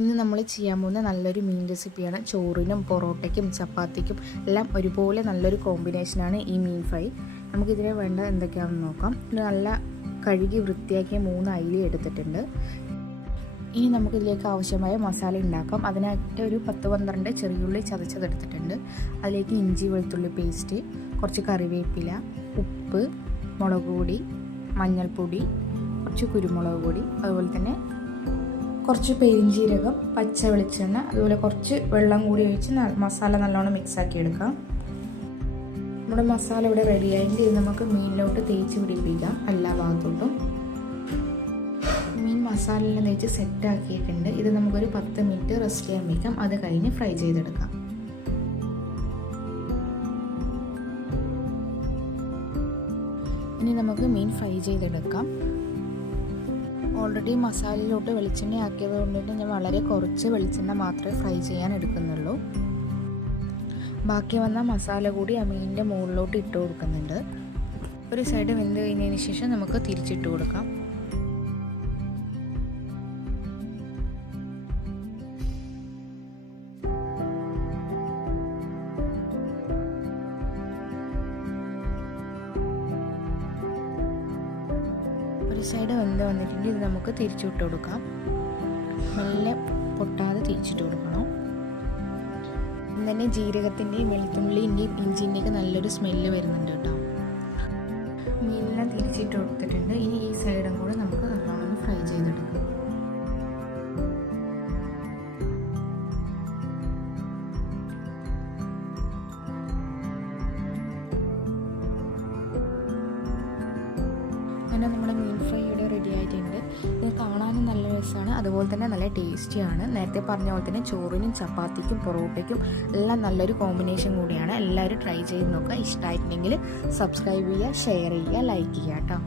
ഇന്ന് നമ്മൾ ചെയ്യാൻ പോകുന്ന നല്ലൊരു മീൻ റെസിപ്പിയാണ്. ചോറിനും പൊറോട്ടയ്ക്കും ചപ്പാത്തിക്കും എല്ലാം ഒരുപോലെ നല്ലൊരു കോമ്പിനേഷനാണ് ഈ മീൻ ഫ്രൈ. നമുക്കിതിന് വേണ്ട എന്തൊക്കെയാണെന്ന് നോക്കാം. നല്ല കഴുകി വൃത്തിയാക്കിയ 3 അയില എടുത്തിട്ടുണ്ട്. ഇനി നമുക്കിതിലേക്ക് ആവശ്യമായ മസാല ഉണ്ടാക്കാം. അതിനായിട്ട് ഒരു 10-12 ചെറിയുള്ളി ചതച്ചതെടുത്തിട്ടുണ്ട്. അതിലേക്ക് ഇഞ്ചി വെളുത്തുള്ളി പേസ്റ്റ്, കുറച്ച് കറിവേപ്പില, ഉപ്പ്, മുളക് പൊടി, മഞ്ഞൾപ്പൊടി, കുറച്ച് കുരുമുളക് പൊടി, അതുപോലെ തന്നെ കുറച്ച് പെരിഞ്ജീരകം, പച്ച വെളിച്ചെണ്ണ, അതുപോലെ കുറച്ച് വെള്ളം കൂടി ഒഴിച്ച് മസാല നല്ലോണം മിക്സാക്കി എടുക്കാം. നമ്മുടെ മസാല ഇവിടെ റെഡിയായെങ്കിൽ ഇത് നമുക്ക് മീനിലോട്ട് തേച്ച് പിടിപ്പിക്കാം. എല്ലാ ഭാഗത്തോട്ടും മീൻ മസാലയിൽ തേച്ച് സെറ്റാക്കിയിട്ടുണ്ട്. ഇത് നമുക്കൊരു 10 മിനിറ്റ് റെസ്റ്റ് ചെയ്യാൻ വയ്ക്കാം. അത് കഴിഞ്ഞ് ഫ്രൈ ചെയ്തെടുക്കാം. ഇനി നമുക്ക് മീൻ ഫ്രൈ ചെയ്തെടുക്കാം. ഓൾറെഡി മസാലയിലോട്ട് വെളിച്ചെണ്ണ ആക്കിയത് കൊണ്ട് തന്നെ ഞാൻ വളരെ കുറച്ച് വെളിച്ചെണ്ണ മാത്രമേ ഫ്രൈ ചെയ്യാൻ എടുക്കുന്നുള്ളൂ. ബാക്കി വന്ന മസാല കൂടി ആ മീനിൻ്റെ മുകളിലോട്ട് ഇട്ട് കൊടുക്കുന്നുണ്ട്. ഒരു സൈഡ് വെന്ത് കഴിഞ്ഞതിന് ശേഷം നമുക്ക് തിരിച്ചിട്ട് കൊടുക്കാം. ഒരു സൈഡ് വെന്ത് വന്നിട്ടുണ്ട്. ഇത് നമുക്ക് തിരിച്ചിട്ട് കൊടുക്കാം. നല്ല പൊട്ടാതെ തിരിച്ചിട്ട് കൊടുക്കണം. തന്നെ ജീരകത്തിൻ്റെയും വെളുത്തുള്ളിൻ്റെയും ഇഞ്ചിൻ്റെയൊക്കെ നല്ലൊരു സ്മെല്ല് വരുന്നുണ്ട് കേട്ടോ. മീനെല്ലാം തിരിച്ചിട്ട് കൊടുത്തിട്ടുണ്ട്. ഇനി ഈ സൈഡും കൂടെ നമുക്ക് നല്ലോണം ഫ്രൈ ചെയ്തെടുക്കാം. അങ്ങനെ നമ്മുടെ മീൻ ഫ്രൈ ഇവിടെ റെഡി ആയിട്ടുണ്ട്. ഇത് കാണാനും നല്ല രസമാണ്, അതുപോലെ തന്നെ നല്ല ടേസ്റ്റിയാണ്. നേരത്തെ പറഞ്ഞ പോലെ തന്നെ ചോറിനും ചപ്പാത്തിക്കും പൊറോട്ടയ്ക്കും എല്ലാം നല്ലൊരു കോമ്പിനേഷൻ കൂടിയാണ്. എല്ലാവരും ട്രൈ ചെയ്ത് നോക്കുക. ഇഷ്ടമായിട്ടുണ്ടെങ്കിൽ സബ്സ്ക്രൈബ് ചെയ്യുക, ഷെയർ ചെയ്യുക, ലൈക്ക് ചെയ്യുക കേട്ടോ.